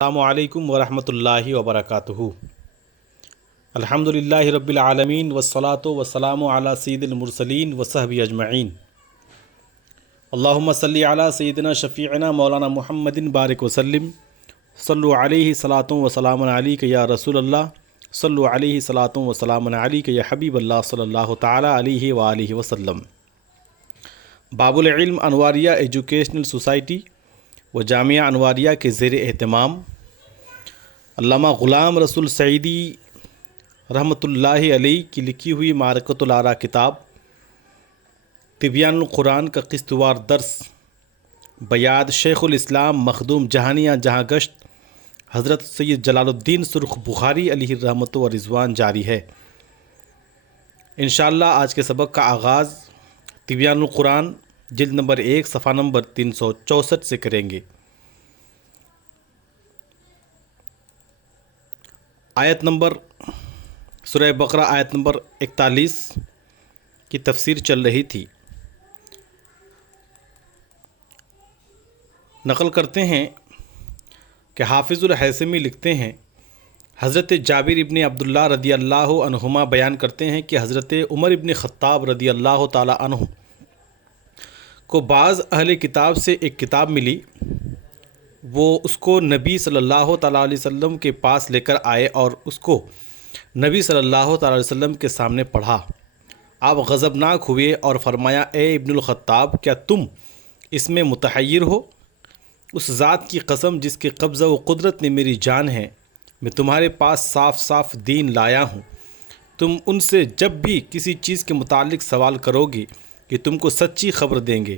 السلام علیکم ورحمۃ اللہ وبرکاتہ۔ الحمدللہ رب العالمین والصلاة والسلام علی سید المرسلین وصحبہ اجمعین۔ اللہم صلی علی سیدنا شفیعنا مولانا محمد بارک وسلم، صلو علیہ صلاۃ وسلام علیک یا رسول اللہ، صلو علیہ صلاۃ وسلام علیک یا حبیب اللہ صلی اللہ تعالی علیہ وآلہ وسلم۔ باب العلم انواریہ ایجوکیشنل سوسائٹی و جامعہ انواریہ کے زیر اہتمام علامہ غلام رسول سعیدی رحمۃ اللہ علیہ کی لکھی ہوئی معرکۃ الآراء کتاب تبیان القرآن کا قسط وار درس بیاد شیخ الاسلام مخدوم جہانیہ جہاں گشت حضرت سید جلال الدین سرخ بخاری علیہ الرحمۃ و رضوان جاری ہے۔ انشاءاللہ آج کے سبق کا آغاز تبیان القرآن جلد نمبر 1 صفحہ نمبر 364 سے کریں گے۔ آیت نمبر سورہ بقرہ آیت نمبر 41 کی تفسیر چل رہی تھی۔ نقل کرتے ہیں کہ حافظ الحیثمی لکھتے ہیں، حضرت جابر ابن عبداللہ رضی اللہ عنہما بیان کرتے ہیں کہ حضرت عمر ابن خطاب رضی اللہ تعالی عنہ کو بعض اہل کتاب سے ایک کتاب ملی، وہ اس کو نبی صلی اللہ تعالیٰ علیہ وسلم کے پاس لے کر آئے اور اس کو نبی صلی اللہ تعالیٰ علیہ وسلم کے سامنے پڑھا۔ آپ غضبناک ہوئے اور فرمایا، اے ابن الخطاب، کیا تم اس میں متحیر ہو؟ اس ذات کی قسم جس کے قبضہ و قدرت میں میری جان ہے، میں تمہارے پاس صاف صاف دین لایا ہوں۔ تم ان سے جب بھی کسی چیز کے متعلق سوال کرو گے کہ تم کو سچی خبر دیں گے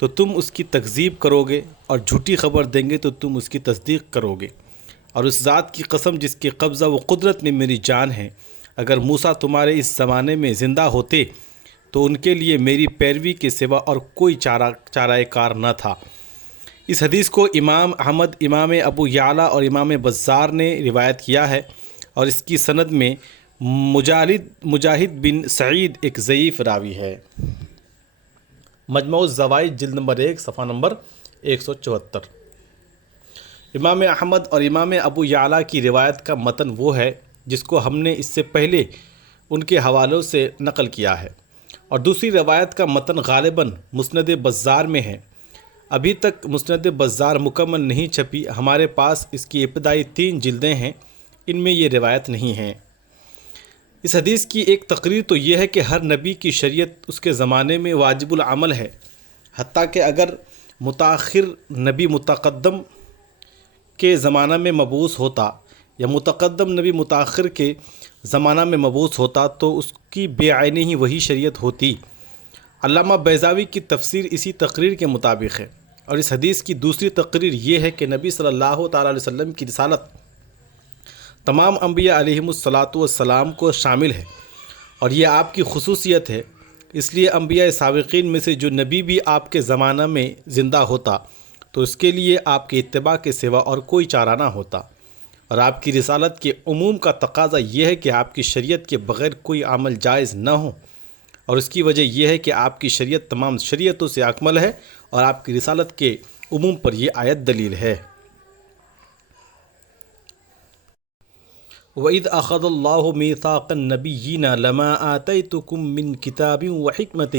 تو تم اس کی تکذیب کرو گے، اور جھوٹی خبر دیں گے تو تم اس کی تصدیق کرو گے۔ اور اس ذات کی قسم جس کے قبضہ و قدرت میں میری جان ہے، اگر موسیٰ تمہارے اس زمانے میں زندہ ہوتے تو ان کے لیے میری پیروی کے سوا اور کوئی چارہ کار نہ تھا۔ اس حدیث کو امام احمد، امام ابو یعلیٰ اور امام بزار نے روایت کیا ہے، اور اس کی سند میں مجاہد بن سعید ایک ضعیف راوی ہے۔ مجموع الزوائد جلد نمبر 1 صفحہ نمبر 174۔ امام احمد اور امام ابو یعلیٰ کی روایت کا متن وہ ہے جس کو ہم نے اس سے پہلے ان کے حوالوں سے نقل کیا ہے، اور دوسری روایت کا متن غالباً مسند بزار میں ہے۔ ابھی تک مسند بزار مکمل نہیں چھپی، ہمارے پاس اس کی ابتدائی 3 جلدیں ہیں، ان میں یہ روایت نہیں ہیں۔ اس حدیث کی ایک تقریر تو یہ ہے کہ ہر نبی کی شریعت اس کے زمانے میں واجب العمل ہے، حتیٰ کہ اگر متاخر نبی متقدم کے زمانہ میں مبعوث ہوتا یا متقدم نبی متاخر کے زمانہ میں مبعوث ہوتا تو اس کی بے عینی ہی وہی شریعت ہوتی۔ علامہ بیضاوی کی تفسیر اسی تقریر کے مطابق ہے، اور اس حدیث کی دوسری تقریر یہ ہے کہ نبی صلی اللہ تعالیٰ علیہ وسلم کی رسالت تمام انبیاء علیہم الصلاۃ والسلام کو شامل ہے، اور یہ آپ کی خصوصیت ہے۔ اس لیے انبیاء سابقین میں سے جو نبی بھی آپ کے زمانہ میں زندہ ہوتا تو اس کے لیے آپ کے اتباع کے سوا اور کوئی چارہ نہ ہوتا، اور آپ کی رسالت کے عموم کا تقاضا یہ ہے کہ آپ کی شریعت کے بغیر کوئی عمل جائز نہ ہو، اور اس کی وجہ یہ ہے کہ آپ کی شریعت تمام شریعتوں سے اکمل ہے، اور آپ کی رسالت کے عموم پر یہ آیت دلیل ہے۔ وَإِذْ أَخَذَ اللَّهُ مِيثَاقَ النَّبِيِّينَ لَمَا آتَيْتُكُم مِّن كِتَابٍ وَحِكْمَةٍ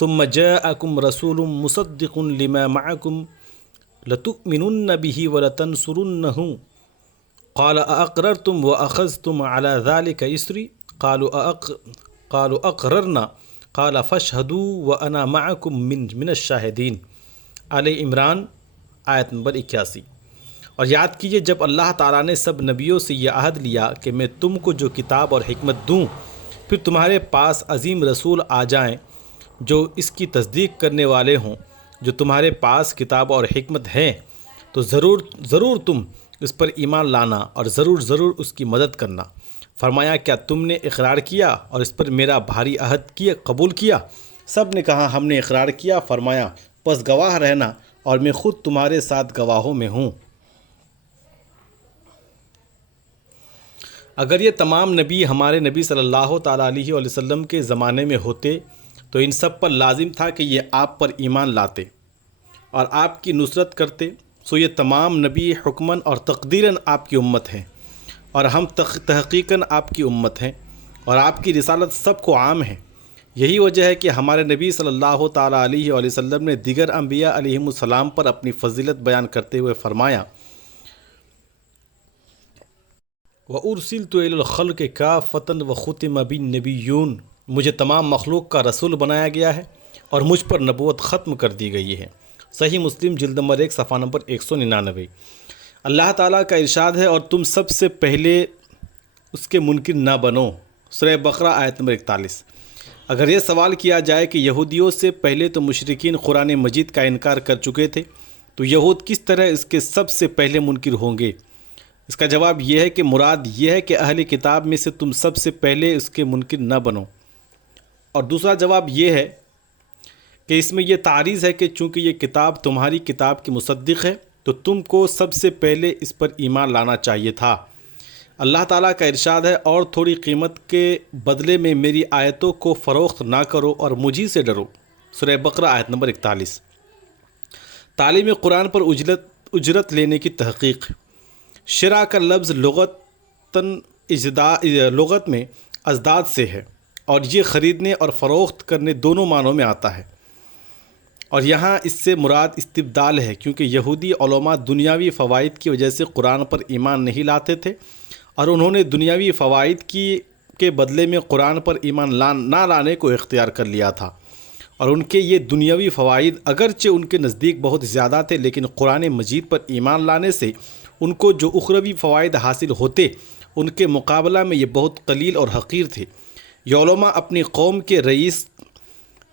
ثُمَّ جَاءَكُمْ رَسُولٌ مُّصَدِّقٌ لِّمَا مَعَكُمْ لَتُؤْمِنُنَّ بِهِ وَلَتَنصُرُنَّهُ قَالَ أَأَقْرَرْتُمْ وَأَخَذْتُمْ عَلَى ذَلِكَ إِصْرِي قَالُوا أَقْرَرْنَا قَالَ فَاشْهَدُوا وَأَنَا مَعَكُمْ مِنَ الشَّاهِدِينَ۔ آل عمران آیت نمبر 81۔ اور یاد کیجئے جب اللہ تعالیٰ نے سب نبیوں سے یہ عہد لیا کہ میں تم کو جو کتاب اور حکمت دوں، پھر تمہارے پاس عظیم رسول آ جائیں جو اس کی تصدیق کرنے والے ہوں، جو تمہارے پاس کتاب اور حکمت ہیں، تو ضرور تم اس پر ایمان لانا اور ضرور اس کی مدد کرنا۔ فرمایا، کیا تم نے اقرار کیا اور اس پر میرا بھاری عہد قبول کیا؟ سب نے کہا، ہم نے اقرار کیا۔ فرمایا، پس گواہ رہنا، اور میں خود تمہارے ساتھ گواہوں میں ہوں۔ اگر یہ تمام نبی ہمارے نبی صلی اللہ تعالیٰ علیہ وسلم کے زمانے میں ہوتے تو ان سب پر لازم تھا کہ یہ آپ پر ایمان لاتے اور آپ کی نصرت کرتے، سو یہ تمام نبی حکماً اور تقدیراً آپ کی امت ہیں، اور ہم تحقیقاً آپ کی امت ہیں، اور آپ کی رسالت سب کو عام ہے۔ یہی وجہ ہے کہ ہمارے نبی صلی اللہ تعالیٰ علیہ وآلہ وسلم نے دیگر انبیاء علیہم السلام پر اپنی فضیلت بیان کرتے ہوئے فرمایا، وَأُرْسِلْتُ إِلَى الْخَلْقِ كَافَّةً وَخُتِمَ بِالنَّبِيُّونَ، مجھے تمام مخلوق کا رسول بنایا گیا ہے اور مجھ پر نبوت ختم کر دی گئی ہے۔ صحیح مسلم جلد نمبر 1 صفحہ نمبر 199۔ اللہ تعالیٰ کا ارشاد ہے، اور تم سب سے پہلے اس کے منکر نہ بنو، سورہ بقرہ آیت نمبر 41۔ اگر یہ سوال کیا جائے کہ یہودیوں سے پہلے تو مشرکین قرآن مجید کا انکار کر چکے تھے، تو یہود کس طرح اس کے سب سے پہلے منکر ہوں گے؟ اس کا جواب یہ ہے کہ مراد یہ ہے کہ اہل کتاب میں سے تم سب سے پہلے اس کے منکر نہ بنو، اور دوسرا جواب یہ ہے کہ اس میں یہ تعریض ہے کہ چونکہ یہ کتاب تمہاری کتاب کی مصدق ہے تو تم کو سب سے پہلے اس پر ایمان لانا چاہیے تھا۔ اللہ تعالیٰ کا ارشاد ہے، اور تھوڑی قیمت کے بدلے میں میری آیتوں کو فروخت نہ کرو اور مجھی سے ڈرو، سورہ بقرہ آیت نمبر 41۔ تعلیم قرآن پر اجرت لینے کی تحقیق۔ شرع کا لفظ لغت میں ازداد سے ہے، اور یہ خریدنے اور فروخت کرنے دونوں معنوں میں آتا ہے، اور یہاں اس سے مراد استبدال ہے، کیونکہ یہودی علماء دنیاوی فوائد کی وجہ سے قرآن پر ایمان نہیں لاتے تھے، اور انہوں نے دنیاوی فوائد کے بدلے میں قرآن پر ایمان نہ لانے کو اختیار کر لیا تھا، اور ان کے یہ دنیاوی فوائد اگرچہ ان کے نزدیک بہت زیادہ تھے، لیکن قرآن مجید پر ایمان لانے سے ان کو جو اخروی فوائد حاصل ہوتے ان کے مقابلہ میں یہ بہت قلیل اور حقیر تھے۔ یہ علماء اپنی قوم کے رئیس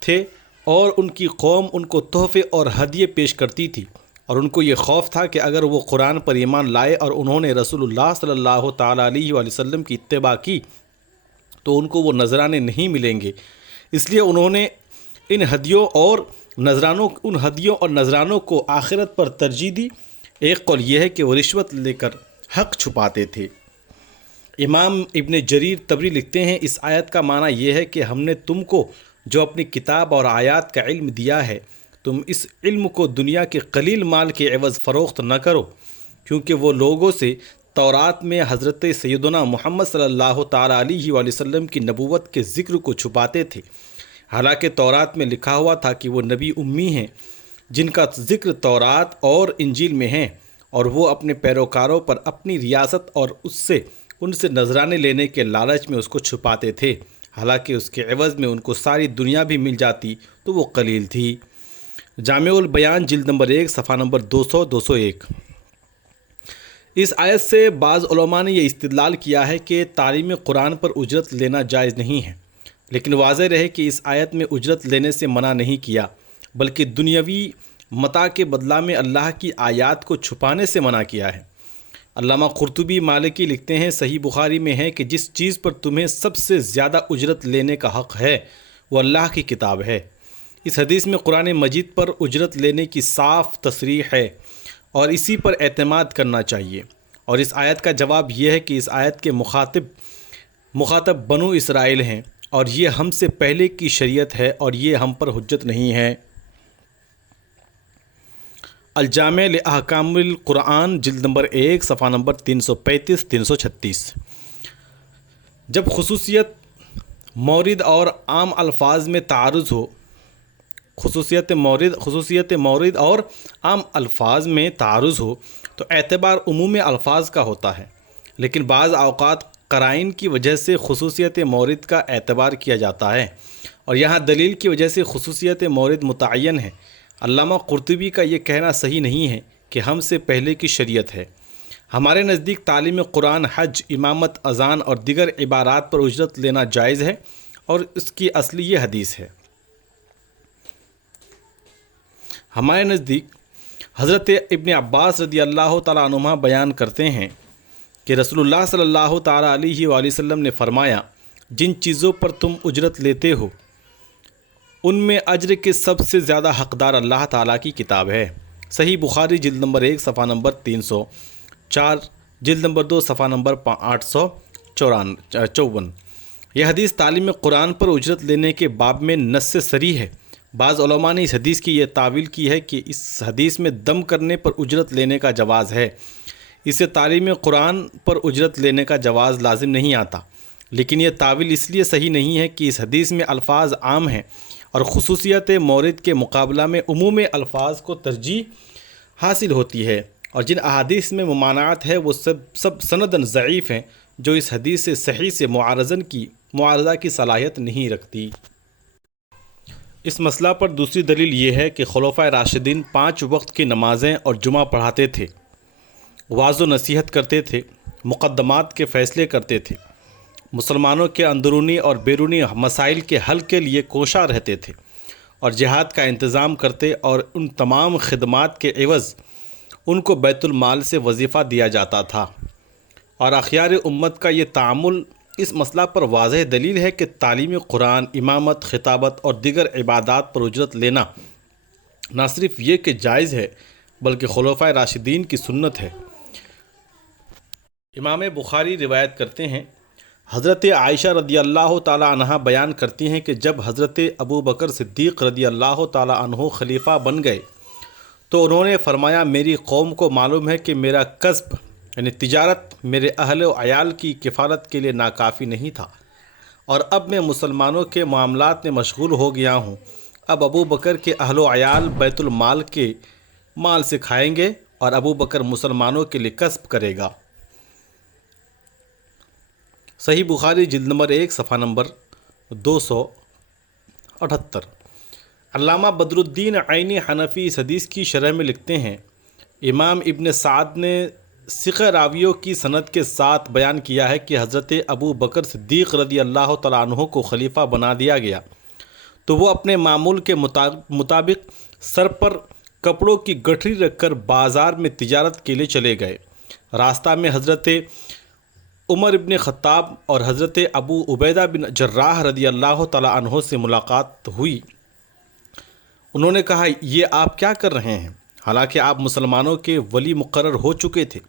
تھے، اور ان کی قوم ان کو تحفے اور ہدیے پیش کرتی تھی، اور ان کو یہ خوف تھا کہ اگر وہ قرآن پر ایمان لائے اور انہوں نے رسول اللہ صلی اللہ تعالیٰ علیہ وآلہ وسلم کی اتباع کی تو ان کو وہ نذرانے نہیں ملیں گے، اس لیے انہوں نے ان ہدیوں اور نذرانوں کو آخرت پر ترجیح دی۔ ایک قول یہ ہے کہ وہ رشوت لے کر حق چھپاتے تھے۔ امام ابن جریر طبری لکھتے ہیں، اس آیت کا معنی یہ ہے کہ ہم نے تم کو جو اپنی کتاب اور آیات کا علم دیا ہے، تم اس علم کو دنیا کے قلیل مال کے عوض فروخت نہ کرو، کیونکہ وہ لوگوں سے تورات میں حضرت سیدنا محمد صلی اللہ تعالیٰ علیہ وآلہ وسلم کی نبوت کے ذکر کو چھپاتے تھے، حالانکہ تورات میں لکھا ہوا تھا کہ وہ نبی امی ہیں جن کا ذکر تورات اور انجیل میں ہے، اور وہ اپنے پیروکاروں پر اپنی ریاست اور ان سے نذرانے لینے کے لالچ میں اس کو چھپاتے تھے، حالانکہ اس کے عوض میں ان کو ساری دنیا بھی مل جاتی تو وہ قلیل تھی۔ جامع البیان جلد نمبر 1 صفحہ نمبر 200-201۔ اس آیت سے بعض علماء نے یہ استدلال کیا ہے کہ تعلیم قرآن پر اجرت لینا جائز نہیں ہے، لیکن واضح رہے کہ اس آیت میں اجرت لینے سے منع نہیں کیا، بلکہ دنیاوی متاع کے بدلہ میں اللہ کی آیات کو چھپانے سے منع کیا ہے۔ علامہ قرطبی مالکی لکھتے ہیں، صحیح بخاری میں ہے کہ جس چیز پر تمہیں سب سے زیادہ اجرت لینے کا حق ہے وہ اللہ کی کتاب ہے۔ اس حدیث میں قرآن مجید پر اجرت لینے کی صاف تصریح ہے، اور اسی پر اعتماد کرنا چاہیے، اور اس آیت کا جواب یہ ہے کہ اس آیت کے مخاطب بنو اسرائیل ہیں، اور یہ ہم سے پہلے کی شریعت ہے، اور یہ ہم پر حجت نہیں ہے۔ الجامع لاحکام القرآن جلد نمبر 1 صفحہ نمبر 335-336۔ جب خصوصیت مورد اور عام الفاظ میں تعارض ہو، خصوصیت مورد اور عام الفاظ میں تعارض ہو تو اعتبار عموم الفاظ کا ہوتا ہے، لیکن بعض اوقات قرائن کی وجہ سے خصوصیت مورد کا اعتبار کیا جاتا ہے، اور یہاں دلیل کی وجہ سے خصوصیت مورد متعین ہے۔ علامہ قرطبی کا یہ کہنا صحیح نہیں ہے کہ ہم سے پہلے کی شریعت ہے۔ ہمارے نزدیک تعلیم قرآن، حج، امامت، اذان اور دیگر عبارات پر اجرت لینا جائز ہے، اور اس کی اصل یہ حدیث ہے۔ ہمارے نزدیک حضرت ابن عباس رضی اللہ تعالیٰ عنہما بیان کرتے ہیں کہ رسول اللہ صلی اللہ تعالیٰ علیہ وآلہ وسلم نے فرمایا، جن چیزوں پر تم اجرت لیتے ہو ان میں اجر کے سب سے زیادہ حقدار اللہ تعالیٰ کی کتاب ہے۔ صحیح بخاری جلد نمبر 1 صفحہ نمبر 304، جلد نمبر 2 صفحہ نمبر 854۔ یہ حدیث تعلیم قرآن پر اجرت لینے کے باب میں نص صریح ہے۔ بعض علماء نے اس حدیث کی یہ تعویل کی ہے کہ اس حدیث میں دم کرنے پر اجرت لینے کا جواز ہے، اس سے تعلیم قرآن پر اجرت لینے کا جواز لازم نہیں آتا، لیکن یہ تعویل اس لیے صحیح نہیں ہے کہ اس حدیث میں الفاظ عام ہیں اور خصوصیت مورد کے مقابلہ میں عموم الفاظ کو ترجیح حاصل ہوتی ہے، اور جن احادیث میں ممانعات ہے وہ سب سنداً ضعیف ہیں، جو اس حدیث سے صحیح سے معارضہ کی صلاحیت نہیں رکھتی۔ اس مسئلہ پر دوسری دلیل یہ ہے کہ خلفائے راشدین 5 وقت کی نمازیں اور جمعہ پڑھاتے تھے، وعظ و نصیحت کرتے تھے، مقدمات کے فیصلے کرتے تھے، مسلمانوں کے اندرونی اور بیرونی مسائل کے حل کے لیے کوشاں رہتے تھے، اور جہاد کا انتظام کرتے، اور ان تمام خدمات کے عوض ان کو بیت المال سے وظیفہ دیا جاتا تھا۔ اور اخیار امت کا یہ تعامل اس مسئلہ پر واضح دلیل ہے کہ تعلیم قرآن، امامت، خطابت اور دیگر عبادات پر اجرت لینا نہ صرف یہ کہ جائز ہے بلکہ خلفائے راشدین کی سنت ہے۔ امام بخاری روایت کرتے ہیں، حضرت عائشہ رضی اللہ تعالی عنہ بیان کرتی ہیں کہ جب حضرت ابو بکر صدیق رضی اللہ تعالی عنہ خلیفہ بن گئے تو انہوں نے فرمایا، میری قوم کو معلوم ہے کہ میرا کسب یعنی تجارت میرے اہل و عیال کی کفالت کے لیے ناکافی نہیں تھا، اور اب میں مسلمانوں کے معاملات میں مشغول ہو گیا ہوں۔ اب ابو بکر کے اہل و عیال بیت المال کے مال سے کھائیں گے اور ابو بکر مسلمانوں کے لیے کسب کرے گا۔ صحیح بخاری جلد نمبر 1 صفحہ نمبر 278۔ علامہ بدر الدین عینی حنفی اس حدیث کی شرح میں لکھتے ہیں، امام ابن سعد نے ثقہ راویوں کی سند کے ساتھ بیان کیا ہے کہ حضرت ابو بکر صدیق رضی اللہ تعالیٰ عنہ کو خلیفہ بنا دیا گیا تو وہ اپنے معمول کے مطابق سر پر کپڑوں کی گٹھری رکھ کر بازار میں تجارت کے لیے چلے گئے۔ راستہ میں حضرت عمر ابن خطاب اور حضرت ابو عبیدہ بن جراح رضی اللہ تعالیٰ عنہ سے ملاقات ہوئی۔ انہوں نے کہا، یہ آپ کیا کر رہے ہیں؟ حالانکہ آپ مسلمانوں کے ولی مقرر ہو چکے تھے۔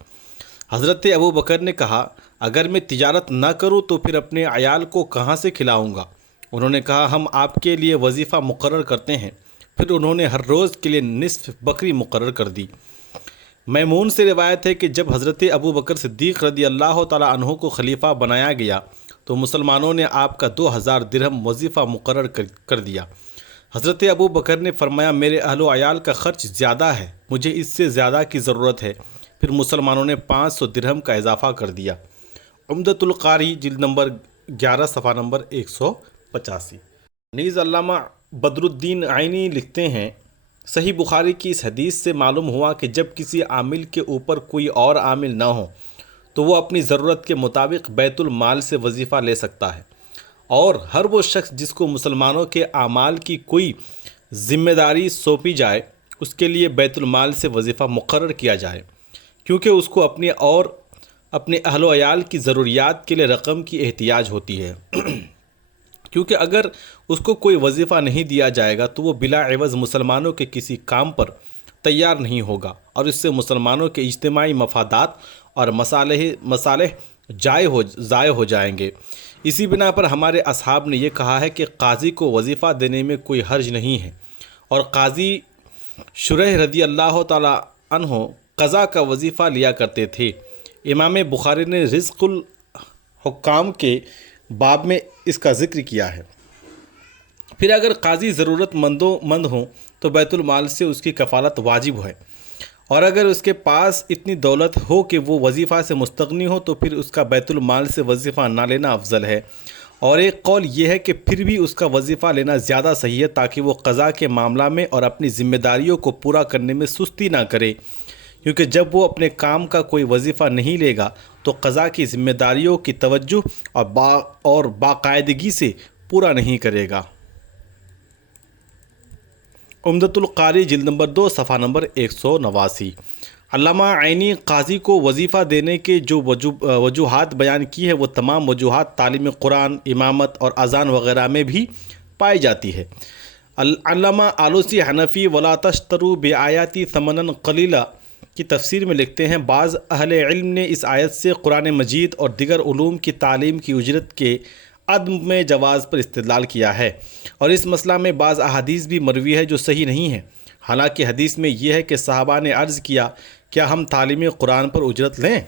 حضرت ابو بکر نے کہا، اگر میں تجارت نہ کروں تو پھر اپنے عیال کو کہاں سے کھلاؤں گا؟ انہوں نے کہا، ہم آپ کے لیے وظیفہ مقرر کرتے ہیں۔ پھر انہوں نے ہر روز کے لیے نصف بکری مقرر کر دی۔ میمون سے روایت ہے کہ جب حضرت ابو بکر صدیق رضی اللہ تعالیٰ عنہ کو خلیفہ بنایا گیا تو مسلمانوں نے آپ کا 2000 درہم وظیفہ مقرر کر دیا۔ حضرت ابو بکر نے فرمایا، میرے اہل و عیال کا خرچ زیادہ ہے، مجھے اس سے زیادہ کی ضرورت ہے۔ پھر مسلمانوں نے 500 درہم کا اضافہ کر دیا۔ عمدۃ القاری جلد نمبر 11 صفحہ نمبر 185۔ نیز علامہ بدر الدین عینی لکھتے ہیں، صحیح بخاری کی اس حدیث سے معلوم ہوا کہ جب کسی عامل کے اوپر کوئی اور عامل نہ ہو تو وہ اپنی ضرورت کے مطابق بیت المال سے وظیفہ لے سکتا ہے، اور ہر وہ شخص جس کو مسلمانوں کے اعمال کی کوئی ذمہ داری سونپی جائے اس کے لیے بیت المال سے وظیفہ مقرر کیا جائے، کیونکہ اس کو اپنے اور اپنے اہل و عیال کی ضروریات کے لیے رقم کی احتیاج ہوتی ہے۔ کیونکہ اگر اس کو کوئی وظیفہ نہیں دیا جائے گا تو وہ بلا عوض مسلمانوں کے کسی کام پر تیار نہیں ہوگا، اور اس سے مسلمانوں کے اجتماعی مفادات اور مصالح ضائع ہو جائیں گے۔ اسی بنا پر ہمارے اصحاب نے یہ کہا ہے کہ قاضی کو وظیفہ دینے میں کوئی حرج نہیں ہے، اور قاضی شریح رضی اللہ تعالی عنہ قضا کا وظیفہ لیا کرتے تھے۔ امام بخاری نے رزق الحکام کے باب میں اس کا ذکر کیا ہے۔ پھر اگر قاضی ضرورت مند ہوں تو بیت المال سے اس کی کفالت واجب ہے، اور اگر اس کے پاس اتنی دولت ہو کہ وہ وظیفہ سے مستغنی ہو تو پھر اس کا بیت المال سے وظیفہ نہ لینا افضل ہے۔ اور ایک قول یہ ہے کہ پھر بھی اس کا وظیفہ لینا زیادہ صحیح ہے، تاکہ وہ قضا کے معاملہ میں اور اپنی ذمہ داریوں کو پورا کرنے میں سستی نہ کرے، کیونکہ جب وہ اپنے کام کا کوئی وظیفہ نہیں لے گا تو قضا کی ذمہ داریوں کی توجہ اور باقاعدگی سے پورا نہیں کرے گا۔ عمدۃ القاری جلد نمبر 2 صفحہ نمبر 189۔ علامہ عینی قاضی کو وظیفہ دینے کے جو وجوہات بیان کی ہے وہ تمام وجوہات تعلیم قرآن، امامت اور اذان وغیرہ میں بھی پائی جاتی ہے۔ علامہ آلوسی حنفی ولا تشتروا بآیاتی ثمنا قلیلا کی تفسیر میں لکھتے ہیں، بعض اہل علم نے اس آیت سے قرآن مجید اور دیگر علوم کی تعلیم کی اجرت کے عدم جواز پر استدلال کیا ہے، اور اس مسئلہ میں بعض احادیث بھی مروی ہے جو صحیح نہیں ہیں۔ حالانکہ حدیث میں یہ ہے کہ صحابہ نے عرض کیا کیا ہم تعلیم قرآن پر اجرت لیں؟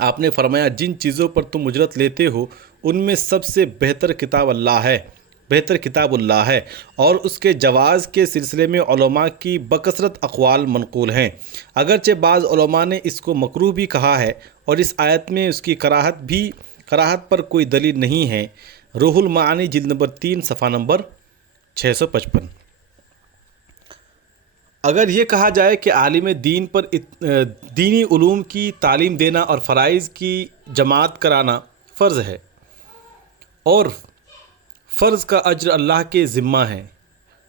آپ نے فرمایا جن چیزوں پر تم اجرت لیتے ہو ان میں سب سے بہتر کتاب اللہ ہے، اور اس کے جواز کے سلسلے میں علماء کی بکثرت اقوال منقول ہیں۔ اگرچہ بعض علماء نے اس کو مکروہ بھی کہا ہے، اور اس آیت میں اس کی کراہت پر کوئی دلیل نہیں ہے۔ روح المعانی جلد نمبر 3 صفحہ نمبر 655۔ اگر یہ کہا جائے کہ عالم دین پر دینی علوم کی تعلیم دینا اور فرائض کی جماعت کرانا فرض ہے، اور فرض کا اجر اللہ کے ذمہ ہے،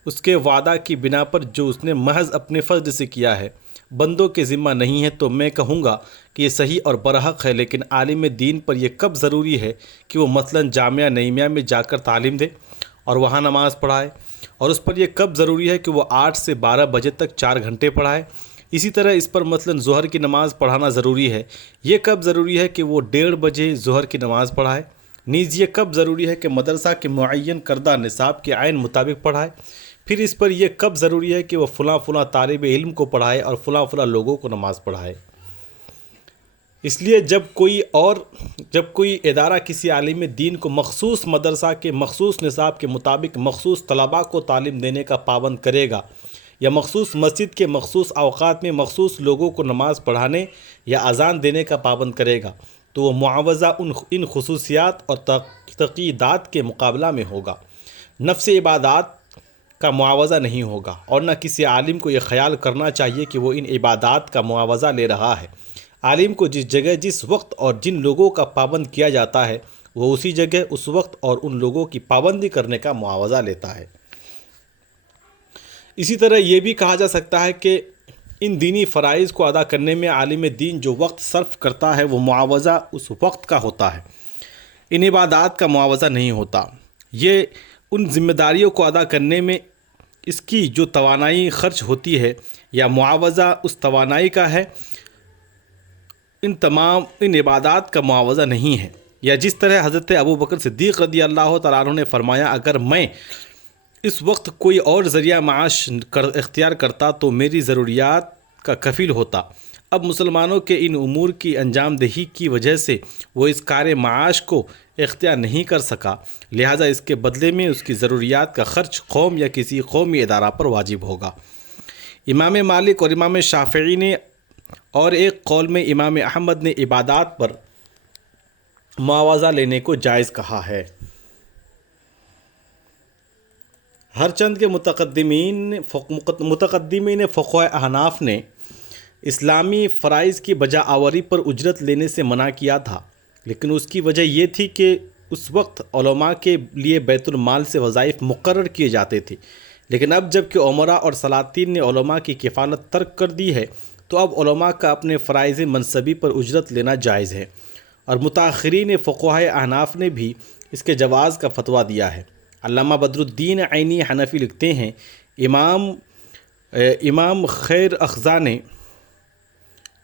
اس کے وعدہ کی بنا پر جو اس نے محض اپنے فضل سے کیا ہے، بندوں کے ذمہ نہیں ہے، تو میں کہوں گا کہ یہ صحیح اور برحق ہے۔ لیکن عالم دین پر یہ کب ضروری ہے کہ وہ مثلاً جامعہ نعیمیہ میں جا کر تعلیم دے اور وہاں نماز پڑھائے، اور اس پر یہ کب ضروری ہے کہ وہ 8 سے 12 بجے تک 4 گھنٹے پڑھائے؟ اسی طرح اس پر مثلاً ظہر کی نماز پڑھانا ضروری ہے، یہ کب ضروری ہے کہ وہ 1:30 بجے ظہر کی نماز پڑھائے؟ نیز یہ کب ضروری ہے کہ مدرسہ کے معین کردہ نصاب کے عین مطابق پڑھائے؟ پھر اس پر یہ کب ضروری ہے کہ وہ فلاں طالب علم کو پڑھائے اور فلاں لوگوں کو نماز پڑھائے؟ اس لیے جب کوئی ادارہ کسی عالم دین کو مخصوص مدرسہ کے مخصوص نصاب کے مطابق مخصوص طلباء کو تعلیم دینے کا پابند کرے گا، یا مخصوص مسجد کے مخصوص اوقات میں مخصوص لوگوں کو نماز پڑھانے یا اذان دینے کا پابند کرے گا، تو وہ معاوضہ ان خصوصیات اور تقییدات کے مقابلہ میں ہوگا، نفس عبادات کا معاوضہ نہیں ہوگا۔ اور نہ کسی عالم کو یہ خیال کرنا چاہیے کہ وہ ان عبادات کا معاوضہ لے رہا ہے۔ عالم کو جس جگہ جس وقت اور جن لوگوں کا پابند کیا جاتا ہے، وہ اسی جگہ اس وقت اور ان لوگوں کی پابندی کرنے کا معاوضہ لیتا ہے۔ اسی طرح یہ بھی کہا جا سکتا ہے کہ ان دینی فرائض کو ادا کرنے میں عالم دین جو وقت صرف کرتا ہے وہ معاوضہ اس وقت کا ہوتا ہے، ان عبادات کا معاوضہ نہیں ہوتا۔ یہ ان ذمہ داریوں کو ادا کرنے میں اس کی جو توانائی خرچ ہوتی ہے، یا معاوضہ اس توانائی کا ہے، ان عبادات کا معاوضہ نہیں ہے۔ یا جس طرح حضرت ابوبکر صدیق رضی اللہ تعالیٰ عنہ نے فرمایا اگر میں اس وقت کوئی اور ذریعہ معاش اختیار کرتا تو میری ضروریات کا کفیل ہوتا۔ اب مسلمانوں کے ان امور کی انجام دہی کی وجہ سے وہ اس کار معاش کو اختیار نہیں کر سکا، لہٰذا اس کے بدلے میں اس کی ضروریات کا خرچ قوم یا کسی قومی ادارہ پر واجب ہوگا۔ امام مالک اور امام شافعی نے اور ایک قول میں امام احمد نے عبادات پر معاوضہ لینے کو جائز کہا ہے۔ ہر چند کے متقدمین فقہائے احناف نے اسلامی فرائض کی بجا آوری پر اجرت لینے سے منع کیا تھا، لیکن اس کی وجہ یہ تھی کہ اس وقت علماء کے لیے بیت المال سے وظائف مقرر کیے جاتے تھے، لیکن اب جب کہ عمراء اور سلاطین نے علماء کی کفالت ترک کر دی ہے تو اب علماء کا اپنے فرائض منصبی پر اجرت لینا جائز ہے، اور متاخرین فقہائے احناف نے بھی اس کے جواز کا فتویٰ دیا ہے۔ علامہ بدر الدین عینی حنفی لکھتے ہیں امام خیر اخزا نے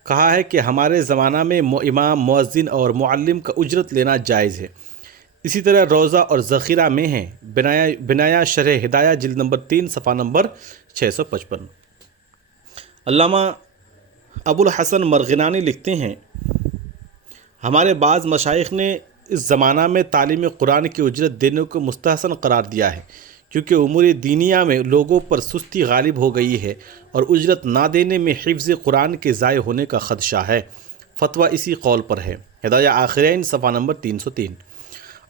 کہا ہے کہ ہمارے زمانہ میں امام، مؤذن اور معلم کا اجرت لینا جائز ہے۔ اسی طرح روضہ اور ذخیرہ میں ہیں، بنایا شرح ہدایہ جلد نمبر 3 صفحہ نمبر 655۔ علامہ ابو الحسن مرغنانی لکھتے ہیں ہمارے بعض مشائخ نے اس زمانہ میں تعلیم قرآن کی اجرت دینے کو مستحسن قرار دیا ہے، کیونکہ امور دینیہ میں لوگوں پر سستی غالب ہو گئی ہے اور اجرت نہ دینے میں حفظ قرآن کے ضائع ہونے کا خدشہ ہے۔ فتویٰ اسی قول پر ہے، ہدایہ آخرین صفحہ نمبر 303۔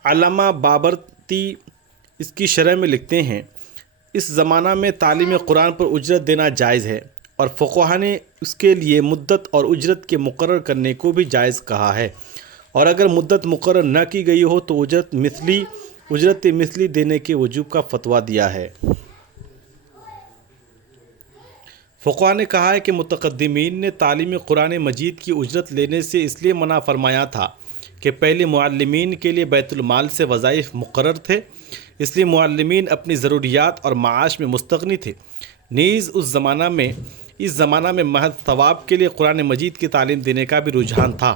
علامہ بابرتی اس کی شرح میں لکھتے ہیں اس زمانہ میں تعلیم قرآن پر اجرت دینا جائز ہے، اور فقہا نے اس کے لیے مدت اور اجرت کے مقرر کرنے کو بھی جائز کہا ہے، اور اگر مدت مقرر نہ کی گئی ہو تو اجرت مثلی دینے کے وجوب کا فتویٰ دیا ہے۔ فقہا نے کہا ہے کہ متقدمین نے تعلیم قرآن مجید کی اجرت لینے سے اس لیے منع فرمایا تھا کہ پہلے معلمین کے لیے بیت المال سے وظائف مقرر تھے، اس لیے معلمین اپنی ضروریات اور معاش میں مستغنی تھے۔ نیز اس زمانہ میں محض ثواب کے لیے قرآن مجید کی تعلیم دینے کا بھی رجحان تھا،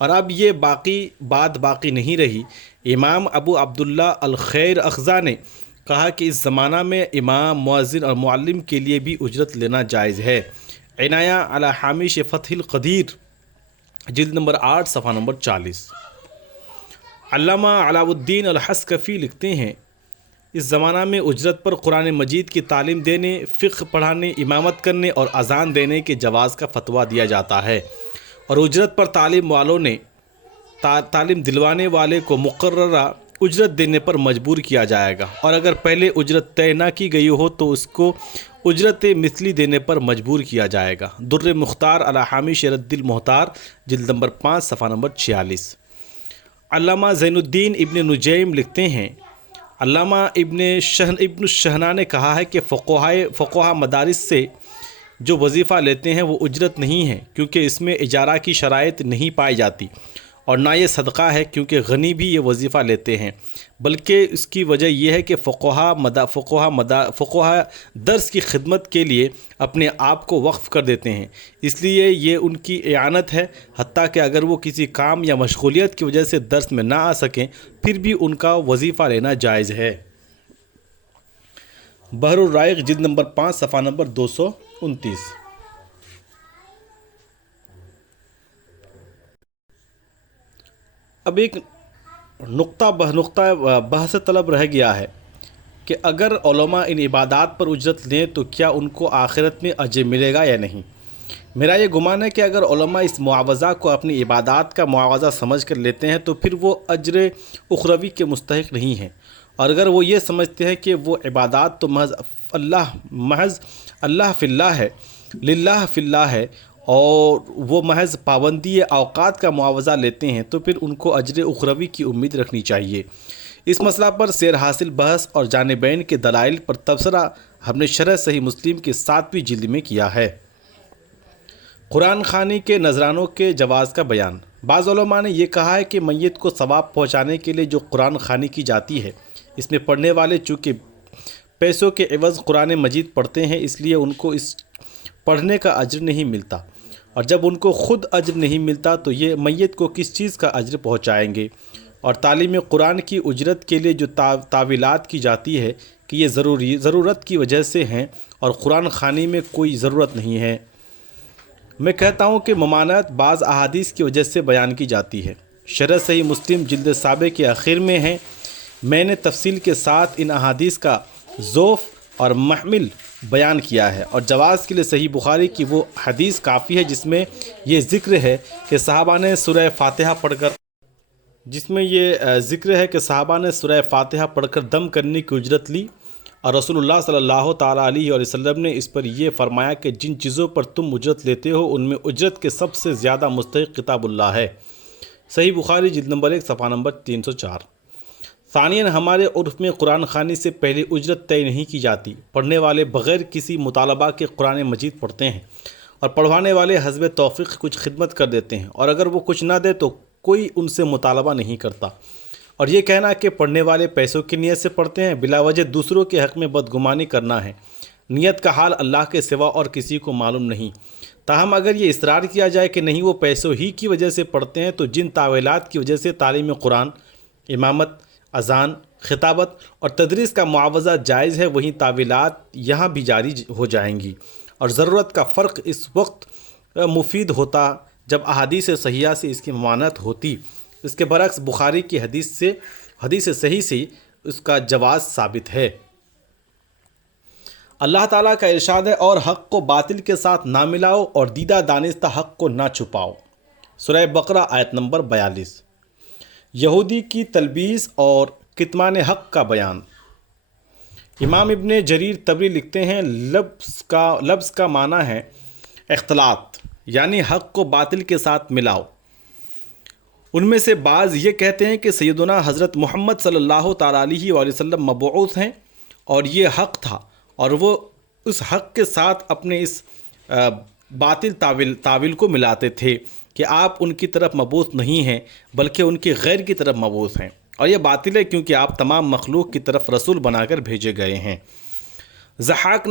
اور اب یہ بات باقی نہیں رہی۔ امام ابو عبداللہ الخیر اخزا نے کہا کہ اس زمانہ میں امام، مؤذن اور معلم کے لیے بھی اجرت لینا جائز ہے۔ عنایہ علی حامش فتح القدیر جلد نمبر 8 صفحہ نمبر 40۔ علامہ علاء الدین الحصکفی لکھتے ہیں اس زمانہ میں اجرت پر قرآن مجید کی تعلیم دینے، فقہ پڑھانے، امامت کرنے اور اذان دینے کے جواز کا فتویٰ دیا جاتا ہے، اور اجرت پر تعلیم دلوانے والے کو مقررہ اجرت دینے پر مجبور کیا جائے گا، اور اگر پہلے اجرت طے نہ کی گئی ہو تو اس کو اجرت مثلی دینے پر مجبور کیا جائے گا۔ در مختار علی حامش رد المحتار جلد نمبر 5 صفحہ نمبر 46۔ علامہ زین الدین ابن نجیم لکھتے ہیں علامہ ابن الشہنا نے کہا ہے کہ فقہاء مدارس سے جو وظیفہ لیتے ہیں وہ اجرت نہیں ہے، کیونکہ اس میں اجارہ کی شرائط نہیں پائی جاتی، اور نہ یہ صدقہ ہے کیونکہ غنی بھی یہ وظیفہ لیتے ہیں، بلکہ اس کی وجہ یہ ہے کہ فقہاء درس کی خدمت کے لیے اپنے آپ کو وقف کر دیتے ہیں، اس لیے یہ ان کی اعانت ہے، حتیٰ کہ اگر وہ کسی کام یا مشغولیت کی وجہ سے درس میں نہ آ سکیں پھر بھی ان کا وظیفہ لینا جائز ہے۔ بحر الرائق جلد نمبر 5 صفحہ نمبر 229۔ اب ایک نقطہ بحث طلب رہ گیا ہے کہ اگر علماء ان عبادات پر اجرت لیں تو کیا ان کو آخرت میں اجر ملے گا یا نہیں؟ میرا یہ گمان ہے کہ اگر علماء اس معاوضہ کو اپنی عبادات کا معاوضہ سمجھ کر لیتے ہیں تو پھر وہ اجر اخروی کے مستحق نہیں ہیں، اور اگر وہ یہ سمجھتے ہیں کہ وہ عبادات تو محض اللہ فی اللہ ہے، للہ فی اللہ ہے، اور وہ محض پابندی اوقات کا معاوضہ لیتے ہیں تو پھر ان کو اجر اخروی کی امید رکھنی چاہیے۔ اس مسئلہ پر سیر حاصل بحث اور جانبین کے دلائل پر تبصرہ ہم نے شرح صحیح مسلم کے 7ویں جلد میں کیا ہے۔ قرآن خوانی کے نذرانوں کے جواز کا بیان۔ بعض علماء نے یہ کہا ہے کہ میت کو ثواب پہنچانے کے لیے جو قرآن خوانی کی جاتی ہے، اس میں پڑھنے والے چونکہ پیسوں کے عوض قرآن مجید پڑھتے ہیں، اس لیے ان کو اس پڑھنے کا اجر نہیں ملتا، اور جب ان کو خود اجر نہیں ملتا تو یہ میت کو کس چیز کا اجر پہنچائیں گے؟ اور تعلیم قرآن کی اجرت کے لیے جو تعویلات کی جاتی ہے کہ یہ ضرورت کی وجہ سے ہیں اور قرآن خوانی میں کوئی ضرورت نہیں ہے، میں کہتا ہوں کہ ممانعت بعض احادیث کی وجہ سے بیان کی جاتی ہے۔ شرح صحیح مسلم جلد 7 کے آخر میں ہے، میں نے تفصیل کے ساتھ ان احادیث کا ذوف اور محمل بیان کیا ہے، اور جواز کے لیے صحیح بخاری کی وہ حدیث کافی ہے جس میں یہ ذکر ہے کہ صحابہ نے سورہ فاتحہ پڑھ کر دم کرنے کی اجرت لی، اور رسول اللہ صلی اللہ تعالیٰ علیہ وسلم نے اس پر یہ فرمایا کہ جن چیزوں پر تم اجرت لیتے ہو ان میں اجرت کے سب سے زیادہ مستحق کتاب اللہ ہے۔ صحیح بخاری جلد نمبر 1 صفحہ نمبر 304۔ ثانیاً ہمارے عرف میں قرآن خوانی سے پہلے اجرت طے نہیں کی جاتی، پڑھنے والے بغیر کسی مطالبہ کے قرآن مجید پڑھتے ہیں، اور پڑھوانے والے حسب توفیق کچھ خدمت کر دیتے ہیں، اور اگر وہ کچھ نہ دے تو کوئی ان سے مطالبہ نہیں کرتا۔ اور یہ کہنا کہ پڑھنے والے پیسوں کی نیت سے پڑھتے ہیں بلا وجہ دوسروں کے حق میں بدگمانی کرنا ہے۔ نیت کا حال اللہ کے سوا اور کسی کو معلوم نہیں، تاہم اگر یہ اصرار کیا جائے کہ نہیں وہ پیسوں ہی کی وجہ سے پڑھتے ہیں تو جن تعویلات کی وجہ سے تعلیم قرآن، امامت، اذان، خطابت اور تدریس کا معاوضہ جائز ہے، وہیں تعویلات یہاں بھی جاری ہو جائیں گی، اور ضرورت کا فرق اس وقت مفید ہوتا جب احادیث صحیحہ سے اس کی ممانعت ہوتی۔ اس کے برعکس بخاری کی حدیث صحیح سے اس کا جواز ثابت ہے۔ اللہ تعالیٰ کا ارشاد ہے، اور حق کو باطل کے ساتھ نہ ملاؤ اور دیدہ دانستہ حق کو نہ چھپاؤ۔ سورہ بقرہ آیت نمبر 42۔ یہودی کی تلبیس اور کتمان حق کا بیان۔ امام ابن جریر طبری لکھتے ہیں لفظ کا معنی ہے اختلاط، یعنی حق کو باطل کے ساتھ ملاؤ۔ ان میں سے بعض یہ کہتے ہیں کہ سیدنا حضرت محمد صلی اللہ تعالیٰ علیہ وآلہ وسلم مبعوث ہیں اور یہ حق تھا، اور وہ اس حق کے ساتھ اپنے اس باطل تعویل کو ملاتے تھے کہ آپ ان کی طرف مبعوث نہیں ہیں بلکہ ان کی غیر کی طرف مبعوث ہیں، اور یہ باطل ہے کیونکہ آپ تمام مخلوق کی طرف رسول بنا کر بھیجے گئے ہیں۔ ضحاک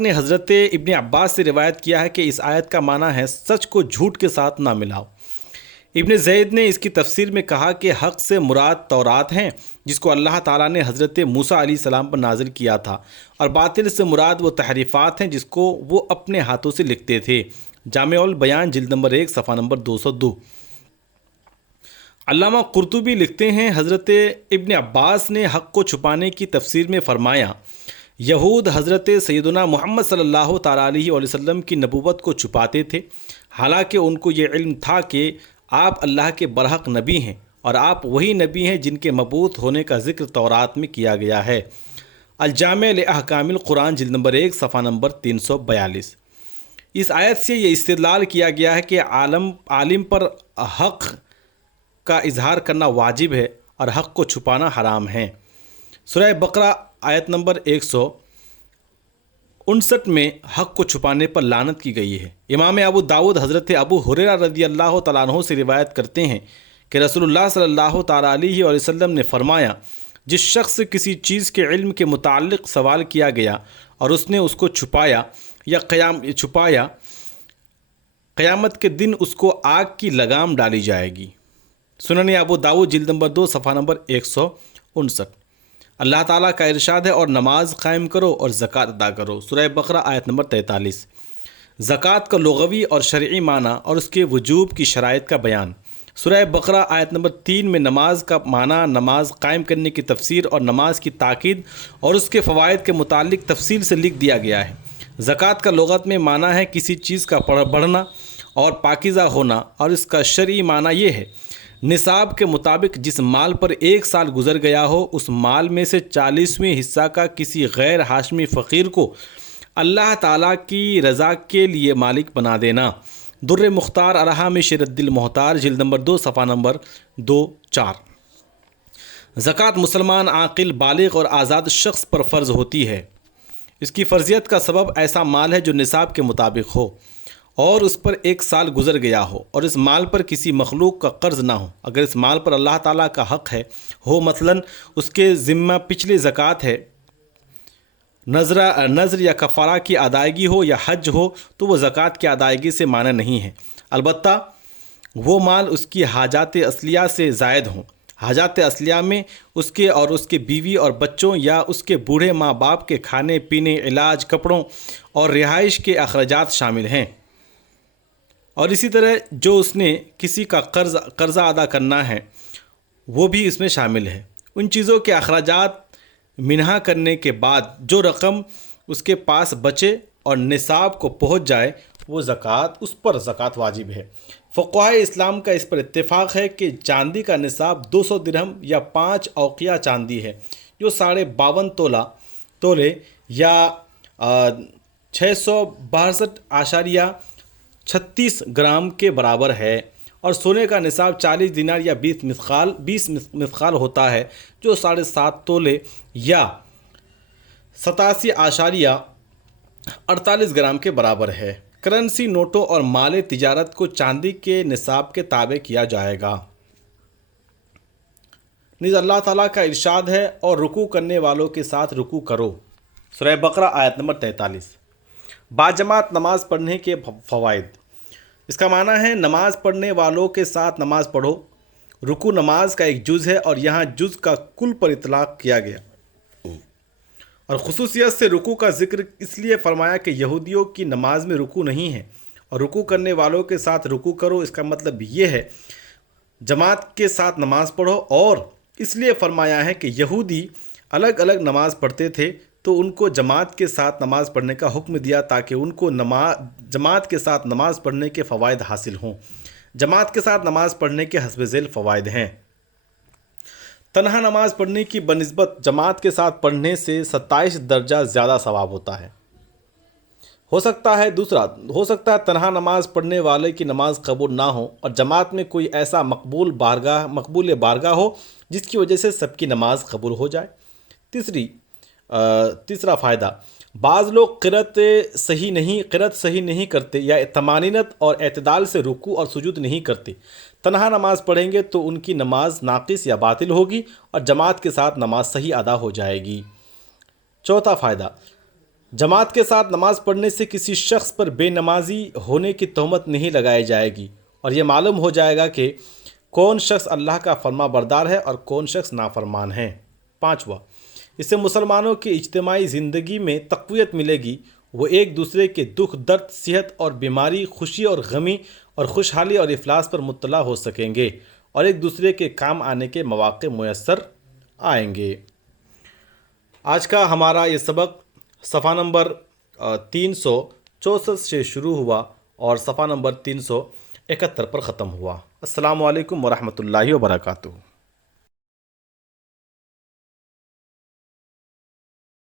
نے حضرت ابن عباس سے روایت کیا ہے کہ اس آیت کا معنی ہے سچ کو جھوٹ کے ساتھ نہ ملاؤ۔ ابن زید نے اس کی تفسیر میں کہا کہ حق سے مراد تورات ہیں جس کو اللہ تعالیٰ نے حضرت موسیٰ علیہ السلام پر نازل کیا تھا، اور باطل سے مراد وہ تحریفات ہیں جس کو وہ اپنے ہاتھوں سے لکھتے تھے۔ جامع البیان جلد نمبر 1 صفحہ نمبر 202۔ علامہ قرطبی لکھتے ہیں حضرت ابن عباس نے حق کو چھپانے کی تفسیر میں فرمایا، یہود حضرت سیدنا محمد صلی اللہ تعالیٰ علیہ وسلم کی نبوت کو چھپاتے تھے، حالانکہ ان کو یہ علم تھا کہ آپ اللہ کے برحق نبی ہیں اور آپ وہی نبی ہیں جن کے مبعوث ہونے کا ذکر تورات میں کیا گیا ہے۔ الجامع لاحکام القرآن جلد نمبر 1 صفحہ نمبر 342۔ اس آیت سے یہ استدلال کیا گیا ہے کہ عالم پر حق کا اظہار کرنا واجب ہے اور حق کو چھپانا حرام ہے۔ سورہ بقرہ آیت نمبر 159 میں حق کو چھپانے پر لعنت کی گئی ہے۔ امام ابو داؤد حضرت ابو ہریرہ رضی اللہ تعالیٰ عنہ سے روایت کرتے ہیں کہ رسول اللہ صلی اللہ تعالیٰ علیہ وسلم نے فرمایا، جس شخص سے کسی چیز کے علم کے متعلق سوال کیا گیا اور اس نے اس کو چھپایا قیامت کے دن اس کو آگ کی لگام ڈالی جائے گی۔ سنن ابو داؤد جلد نمبر 2 صفحہ نمبر 159۔ اللہ تعالیٰ کا ارشاد ہے، اور نماز قائم کرو اور زکوٰۃ ادا کرو۔ سورہ بقرہ آیت نمبر 43۔ زکوٰۃ کا لغوی اور شرعی معنی اور اس کے وجوب کی شرائط کا بیان۔ سورہ بقرہ آیت نمبر 3 میں نماز کا معنی، نماز قائم کرنے کی تفسیر اور نماز کی تاکید اور اس کے فوائد کے متعلق تفصیل سے لکھ دیا گیا ہے۔ زکوٰۃ کا لغت میں معنی ہے کسی چیز کا بڑھنا اور پاکیزہ ہونا، اور اس کا شرعی معنی یہ ہے نصاب کے مطابق جس مال پر 1 سال گزر گیا ہو اس مال میں سے 40واں حصہ کا کسی غیر ہاشمی فقیر کو اللہ تعالیٰ کی رضا کے لیے مالک بنا دینا۔ در مختار ارحام شرد المحتار جلد نمبر 2 صفحہ نمبر 24۔ زکوٰۃ مسلمان عاقل بالغ اور آزاد شخص پر فرض ہوتی ہے۔ اس کی فرضیت کا سبب ایسا مال ہے جو نصاب کے مطابق ہو اور اس پر 1 سال گزر گیا ہو اور اس مال پر کسی مخلوق کا قرض نہ ہو۔ اگر اس مال پر اللہ تعالیٰ کا حق ہو، مثلا اس کے ذمہ پچھلی زکوٰۃ ہے، نذر یا کفارہ کی ادائیگی ہو یا حج ہو، تو وہ زکوٰۃ کی ادائیگی سے مانع نہیں ہے، البتہ وہ مال اس کی حاجات اصلیہ سے زائد ہوں۔ حاجات اصلیہ میں اس کے اور اس کے بیوی اور بچوں یا اس کے بوڑھے ماں باپ کے کھانے پینے، علاج، کپڑوں اور رہائش کے اخراجات شامل ہیں، اور اسی طرح جو اس نے کسی کا قرضہ ادا کرنا ہے وہ بھی اس میں شامل ہے۔ ان چیزوں کے اخراجات منہا کرنے کے بعد جو رقم اس کے پاس بچے اور نصاب کو پہنچ جائے وہ اس پر زکوٰۃ واجب ہے۔ فقہائے اسلام کا اس پر اتفاق ہے کہ چاندی کا نصاب 200 درہم یا 5 اوقیہ چاندی ہے، جو 52.5 تولے یا 662.36 گرام کے برابر ہے، اور سونے کا نصاب 40 دینار یا 20 مثقال ہوتا ہے، جو 7.5 تولے یا 87.48 گرام کے برابر ہے۔ کرنسی نوٹوں اور مال تجارت کو چاندی کے نصاب کے تابع کیا جائے گا۔ نیز اللہ تعالیٰ کا ارشاد ہے، اور رکوع کرنے والوں کے ساتھ رکوع کرو۔ سورہ بقرہ آیت نمبر 43۔ باجماعت نماز پڑھنے کے فوائد۔ اس کا معنی ہے نماز پڑھنے والوں کے ساتھ نماز پڑھو۔ رکوع نماز کا ایک جز ہے، اور یہاں جز کا کل پر اطلاق کیا گیا، اور خصوصیت سے رکوع کا ذکر اس لیے فرمایا کہ یہودیوں کی نماز میں رکوع نہیں ہے، اور رکوع کرنے والوں کے ساتھ رکوع کرو۔ اس کا مطلب یہ ہے جماعت کے ساتھ نماز پڑھو، اور اس لیے فرمایا ہے کہ یہودی الگ الگ نماز پڑھتے تھے تو ان کو جماعت کے ساتھ نماز پڑھنے کا حکم دیا تاکہ ان کو جماعت کے ساتھ نماز پڑھنے کے فوائد حاصل ہوں۔ جماعت کے ساتھ نماز پڑھنے کے حسب ذیل فوائد ہیں۔ تنہا نماز پڑھنے کی بنسبت جماعت کے ساتھ پڑھنے سے 27 درجہ زیادہ ثواب ہوتا ہے۔ ہو سکتا ہے تنہا نماز پڑھنے والے کی نماز قبول نہ ہو اور جماعت میں کوئی ایسا مقبول بارگاہ ہو جس کی وجہ سے سب کی نماز قبول ہو جائے۔ تیسرا فائدہ، بعض لوگ قرأت صحیح نہیں کرتے یا طمانینت اور اعتدال سے رکوع اور سجود نہیں کرتے۔ تنہا نماز پڑھیں گے تو ان کی نماز ناقص یا باطل ہوگی اور جماعت کے ساتھ نماز صحیح ادا ہو جائے گی۔ چوتھا فائدہ، جماعت کے ساتھ نماز پڑھنے سے کسی شخص پر بے نمازی ہونے کی تہمت نہیں لگائی جائے گی۔ اور یہ معلوم ہو جائے گا کہ کون شخص اللہ کا فرما بردار ہے اور کون شخص نافرمان ہے۔ پانچواں، اس سے مسلمانوں کی اجتماعی زندگی میں تقویت ملے گی، وہ ایک دوسرے کے دکھ درد، صحت اور بیماری، خوشی اور غمی اور خوشحالی اور افلاس پر مطلع ہو سکیں گے اور ایک دوسرے کے کام آنے کے مواقع میسر آئیں گے۔ آج کا ہمارا یہ سبق صفحہ نمبر 364 سے شروع ہوا اور صفحہ نمبر 371 پر ختم ہوا۔ السلام علیکم ورحمۃ اللہ وبرکاتہ۔